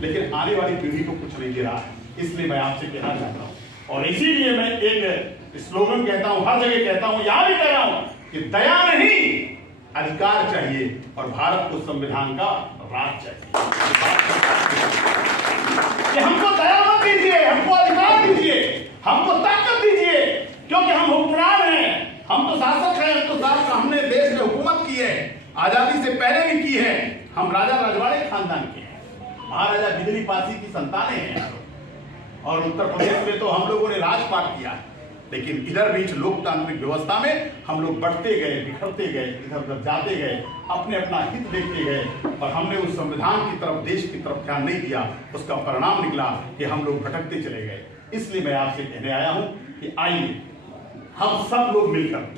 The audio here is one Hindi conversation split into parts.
लेकिन आने वाली पीढ़ी को कुछ नहीं दे रहा है। इसलिए मैं आपसे कहना चाहता हूँ, और इसीलिए मैं एक स्लोगन कहता हूँ, हर जगह कहता हूँ, यहाँ भी कह रहा हूँ कि दया नहीं अधिकार चाहिए और भारत को संविधान का राज चाहिए। कि हमको दया मत दीजिए, हमको अधिकार दीजिए, हमको ताकत दीजिए, क्योंकि हम हुक्मरान हैं, हम तो शासक हैं, हम तो शासक, हमने देश में हुकूमत की है, आजादी से पहले भी की है। हम राजा रजवाड़े खानदान के हैं, महाराजा बिजली पासी की संतानें हैं, और उत्तर प्रदेश में तो हम लोगों ने राजपाट किया है। लेकिन इधर बीच लोकतांत्रिक व्यवस्था में हम लोग बढ़ते गए, बिखरते गए, इधर उधर जाते गए, अपने अपना हित देखते गए, और हमने उस संविधान की तरफ, देश की तरफ ध्यान नहीं दिया। उसका परिणाम निकला कि हम लोग भटकते चले गए। इसलिए मैं आपसे कहने आया हूं कि आइए हम सब लोग मिलकर,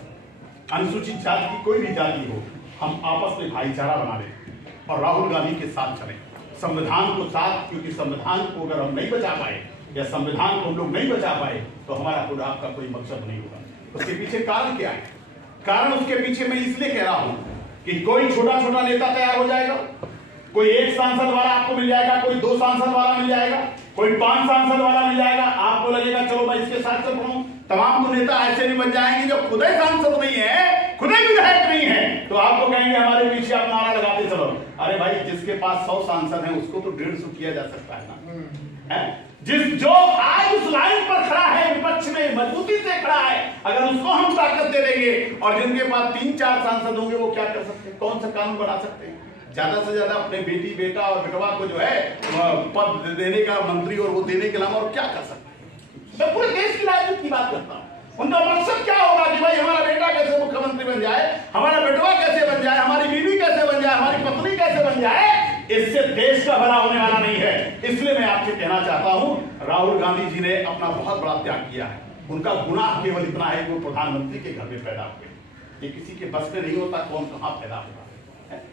अनुसूचित जाति की कोई भी जाति हो, हम आपस में भाईचारा बना लें और राहुल गांधी के साथ चलें, संविधान को साथ, क्योंकि संविधान को अगर हम नहीं बचा पाए या संविधान को हम लोग नहीं बचा पाए तो हमारा खुद आपका कोई मकसद नहीं होगा। उसके पीछे कारण क्या है? कारण उसके पीछे मैं इसलिए कह रहा हूं कि कोई छोटा छोटा नेता तैयार हो जाएगा, कोई एक सांसद वाला आपको मिल जाएगा, कोई 2 सांसद वाला मिल जाएगा, कोई 5 सांसद वाला मिल जाएगा। आपको लगेगा चलो मैं इसके साथ चल रहा हूं। तमाम तो नेता ऐसे भी बन जाएंगे जो खुद ही सांसद नहीं है, खुद ही विधायक नहीं है, तो आपको कहेंगे हमारे पीछे आप नारा लगाते चलो। अरे भाई, जिसके पास 100 सांसद हैं उसको तो 150 किया जा सकता है ना। जो आज उस लाइन पर खड़ा है, विपक्ष में मजबूती से खड़ा है, अगर उसको हम ताकत दे देंगे, और जिनके पास 3-4 सांसद होंगे वो क्या कर सकते हैं? कौन सा कानून बना सकते हैं? ज्यादा से ज्यादा अपने बेटी, बेटा और बेटवा को जो है पद देने का, मंत्री और वो देने के अलावा और क्या कर सकते हैं? मैं पूरे देश की राजनीति की बात करता हूँ। उनका मकसद क्या होगा कि भाई हमारा बेटा कैसे मुख्यमंत्री बन जाए, हमारा बेटवा कैसे बन जाए, हमारी बीवी कैसे बन जाए, हमारी पत्नी कैसे बन जाए। इससे देश का भला होने वाला नहीं है। इसलिए मैं आपसे कहना चाहता हूं, राहुल गांधी जी ने अपना बहुत बड़ा त्याग किया है। उनका गुनाह केवल इतना है कि वो प्रधानमंत्री के घर में पैदा हुए। ये किसी के बस में नहीं होता कौन कहां पैदा होगा।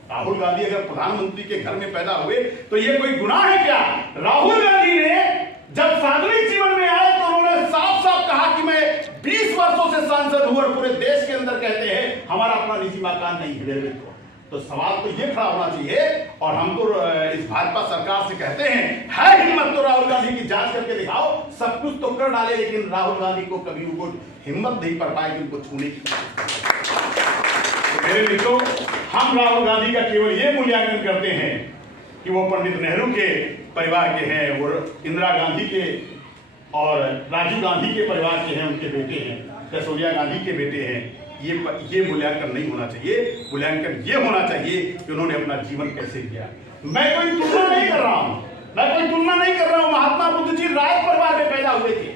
राहुल गांधी अगर प्रधानमंत्री के घर में पैदा हुए तो ये कोई गुनाह है क्या? राहुल गांधी ने जब सार्वजनिक जीवन में आए तो उन्होंने साफ साफ कहा कि मैं 20 वर्षों से सांसद हूं और पूरे देश के अंदर कहते हैं हमारा अपना निजी मकान नहीं है। तो सवाल तो ये खड़ा होना चाहिए, और हम तो इस भाजपा सरकार से कहते हैं, है हिम्मत तो राहुल गांधी की जांच करके दिखाओ। सब कुछ तो कर डाले, लेकिन राहुल गांधी को कभी उनको हिम्मत नहीं पड़ पाएगी उनको छूने की। तो मेरे मित्रों, हम राहुल गांधी का केवल ये मूल्यांकन करते हैं कि वो पंडित नेहरू के परिवार के हैं, वो इंदिरा गांधी के और राजीव गांधी के परिवार के हैं, उनके बेटे हैं, सोनिया गांधी के बेटे हैं। ये मूल्यांकन नहीं होना चाहिए। मूल्यांकन ये होना चाहिए कि उन्होंने अपना जीवन कैसे किया। मैं कोई तुलना नहीं कर रहा हूं, महात्मा बुद्ध जी राज परिवार में पैदा हुए थे,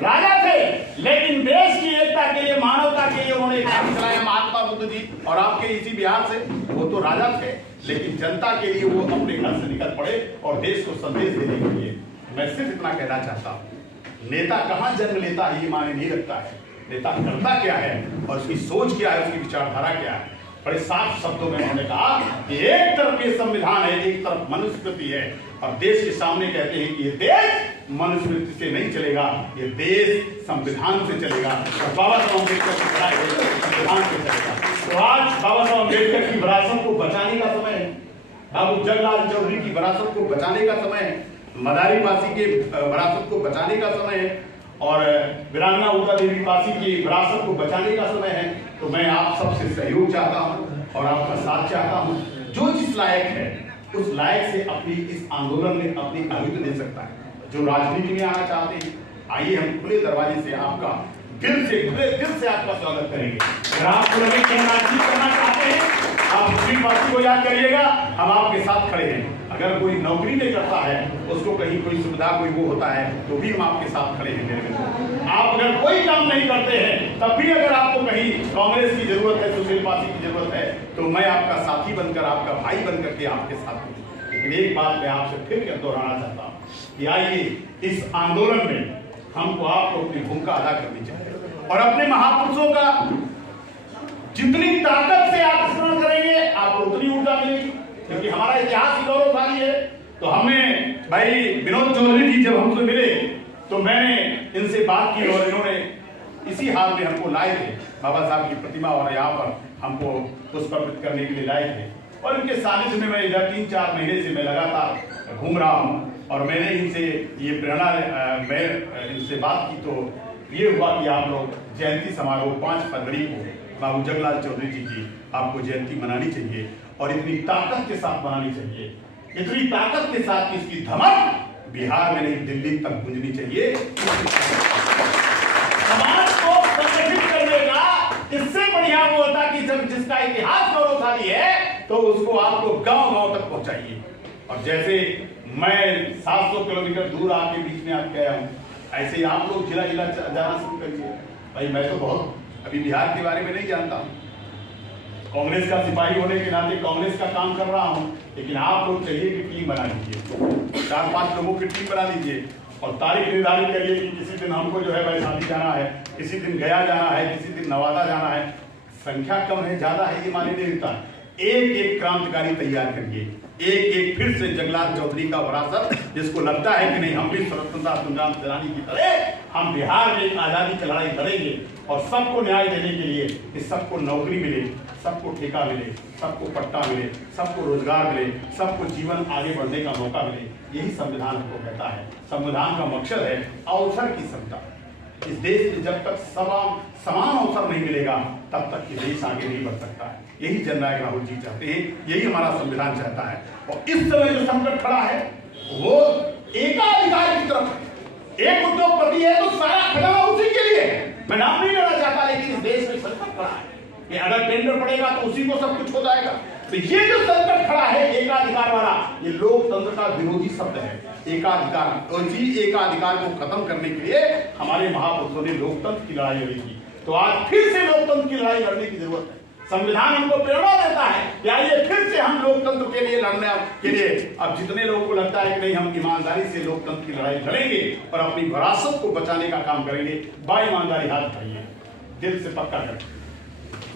राजा थे, लेकिन देश की एकता के लिए, मानवता के लिए उन्होंने काम चलाया। महात्मा बुद्ध जी और आपके इसी बिहार से, वो तो राजा थे, लेकिन जनता के लिए वो अपने घर से निकल पड़े और देश को संदेश देने के लिए। मैं सिर्फ इतना कहना चाहता हूं, नेता कहां जन्म लेता है ये मायने नहीं रखता है, नेता करता क्या है और उसकी सोच क्या है, उसकी विचारधारा क्या है। बड़े साफ शब्दों में उन्होंने कहा कि एक तरफ ये संविधान है, एक तरफ मनुस्मृति है, और देश के सामने कहते हैं कि ये देश मनुस्मृति से नहीं चलेगा, ये देश संविधान से चलेगा, और बाबा साहब अम्बेडकर की पढ़ाई संविधान से चलेगा। तो आज बाबा साहब अम्बेडकर की विरासत को बचाने का समय है, बाबू जगलाल चौधरी की विरासत को बचाने का समय है, मदारी पासी के विरासत को बचाने का समय है, और वीरांगना उषा देवी पासी की विरासत को बचाने का समय है। तो मैं आप सबसे सहयोग चाहता हूं और आपका साथ चाहता हूं। जो जिस लायक है उस लायक से अपनी इस आंदोलन में अपनी आहुति दे सकता है। जो राजनीति में आना चाहते हैं, आइए हम खुले दरवाजे से आपका दिल से आपका स्वागत करेंगे। अगर आप राजनीति करना चाहते हैं, आप मुस्लिम पार्टी को याद करिएगा, हम आपके साथ खड़े हैं। अगर कोई नौकरी नहीं करता है, उसको कहीं कोई सुविधा कोई वो होता है, तो भी हम आपके साथ खड़े हैं मेरे मित्र। आप अगर कोई काम नहीं करते हैं, तब भी अगर आपको कहीं कांग्रेस की जरूरत है, सुशील पासी की जरूरत है, तो मैं आपका साथी बनकर, आपका भाई बनकर के आपके साथ हूँ। लेकिन एक बात मैं आपसे फिर दोहराना चाहता हूँ कि आइए इस आंदोलन में हमको आपको अपनी भूमिका अदा करनी चाहिए, और अपने महापुरुषों का जितनी ताकत से आप स्मरण करेंगे, आपको उतनी ऊर्जा मिलेगी, क्योंकि हमारा इतिहास ही गौरवशाली है। तो हमें भाई विनोद चौधरी जी जब हमसे मिले तो मैंने इनसे बात की, और इन्होंने इसी हाल में हमको लाए थे, बाबा साहब की प्रतिमा, और यहाँ पर हमको पुष्प अर्पित करने के लिए लाए थे। और इनके सानिध्य में मैं इधर 3-4 महीने से मैं लगातार घूम रहा हूँ और मैंने इनसे ये प्रेरणा मैं इनसे बात की तो ये हुआ कि आप लोग जयंती समारोह 5 फरवरी को बाबू जगलाल चौधरी जी की आपको जयंती मनानी चाहिए और इतनी ताकत के साथ मनानी चाहिए, इतनी ताकत के साथ कि इसकी धमक बिहार में नहीं दिल्ली तक गूंजनी चाहिए। समाज को संगठित करने का इससे बढ़िया वो होता कि जब जिसका इतिहास गौरवशाली है तो उसको आपको गांव-गांव तक पहुंचाइए। और जैसे मैं 700 किलोमीटर दूर आपके बीच में आप गया हूं, ऐसे ही आप लोग जिला जिला जाना शुरू करिए। भाई मैं तो बहुत अभी बिहार के बारे में नहीं जानता हूं, कांग्रेस का सिपाही होने के नाते कांग्रेस का काम कर रहा हूं, लेकिन आप लोग चाहिए कि टीम बना लीजिए, 4-5 लोगों की टीम बना लीजिए और तारीख निर्धारित करिए कि किसी दिन हमको जो है वैशाली जाना है, किसी दिन गया जाना है, किसी दिन नवादा जाना है। संख्या कम है ज्यादा है ये माने नहीं होता, एक एक क्रांतिकारी तैयार करिए, एक एक फिर से जगलाल चौधरी का विरासत, जिसको लगता है कि नहीं हम भी स्वतंत्रता संग्राम सेनानी की तरह हम बिहार में एक आजादी की लड़ाई लड़ेंगे और सबको न्याय देने के लिए कि सबको नौकरी मिले, सबको ठेका मिले, सबको पट्टा मिले, सबको रोजगार मिले, सबको जीवन आगे बढ़ने का मौका मिले, यही संविधान हमको कहता है। संविधान का मकसद है अवसर की समता। इस देश में जब तक समान अवसर नहीं मिलेगा तब तक ये देश आगे नहीं बढ़ सकता है। यही जननायक राहुल जी चाहते हैं, यही हमारा संविधान चाहता है। और इस समय जो संकट खड़ा है वो एकाधिकार की तरफ है। एक उद्योगपति है तो सारा खजाना उसी के लिए है। मैं नाम नहीं लेना चाहता, लेकिन इस देश में संकट खड़ा है कि अगर टेंडर पड़ेगा तो उसी को सब कुछ हो जाएगा। तो ये जो संकट खड़ा है एकाधिकार वाला, ये लोकतंत्र का विरोधी शब्द है। एकाधिकार, तो जी एकाधिकार को खत्म करने के लिए हमारे महापुरुषों ने लोकतंत्र की लड़ाई लड़ी थी, तो आज फिर से लोकतंत्र की लड़ाई लड़ने की जरूरत है। संविधान हमको प्रेरणा देता है कि आइए फिर से हम लोकतंत्र के लिए लड़ने के लिए। अब जितने लोगों को लगता है कि नहीं हम ईमानदारी से लोकतंत्र की लड़ाई लड़ेंगे और अपनी विरासत को बचाने का काम करेंगे, बाईमानदारी हाथ उठाइए, दिल से पक्का करें।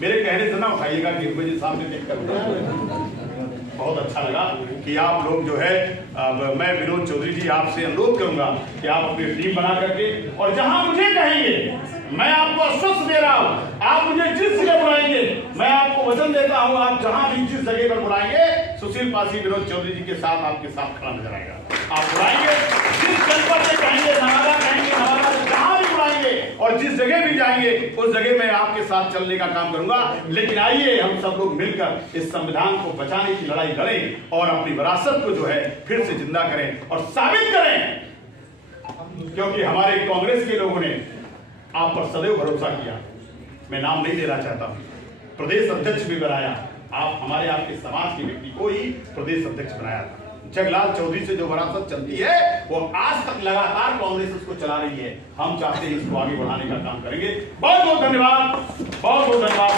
मेरे कहने से ना उठाइएगा कि मुझे सामने देखकर बहुत अच्छा लगा कि आप लोग जो है मैं विनोद चौधरी जी आपसे अनुरोध करूंगा कि आप अपनी टीम बना करके और जहां मुझे कहेंगे मैं आपको आश्वस्त दे रहा हूं, आप मुझे जिस जगह बुलाएंगे मैं आपको वचन देता हूं, आप जहां भी जिस जगह पर बुलाएंगे सुशील पासी विनोद चौधरी जी के साथ आपके साथ खड़ा नजर आएगा। आप बुलाएंगे जिस जनपद से कहेंगे, नवादा कहेंगे, नवादा से जहां भी बुलाएंगे और जिस जगह भी जाएंगे उस जगह में आपके साथ चलने का काम करूंगा। लेकिन आइए हम सब लोग मिलकर इस संविधान को बचाने की लड़ाई लड़ें और अपनी विरासत को जो है फिर से जिंदा करें और साबित करें, क्योंकि हमारे कांग्रेस के लोगों ने आप पर सदैव भरोसा किया। मैं नाम नहीं लेना चाहता हूं, प्रदेश अध्यक्ष भी बनाया, आप हमारे आपके समाज के व्यक्ति को ही प्रदेश अध्यक्ष बनाया था। जगलाल चौधरी से जो विरासत चलती है वो आज तक लगातार कांग्रेस उसको चला रही है। हम चाहते हैं इसको आगे बढ़ाने का काम करेंगे। बहुत बहुत धन्यवाद, बहुत बहुत धन्यवाद।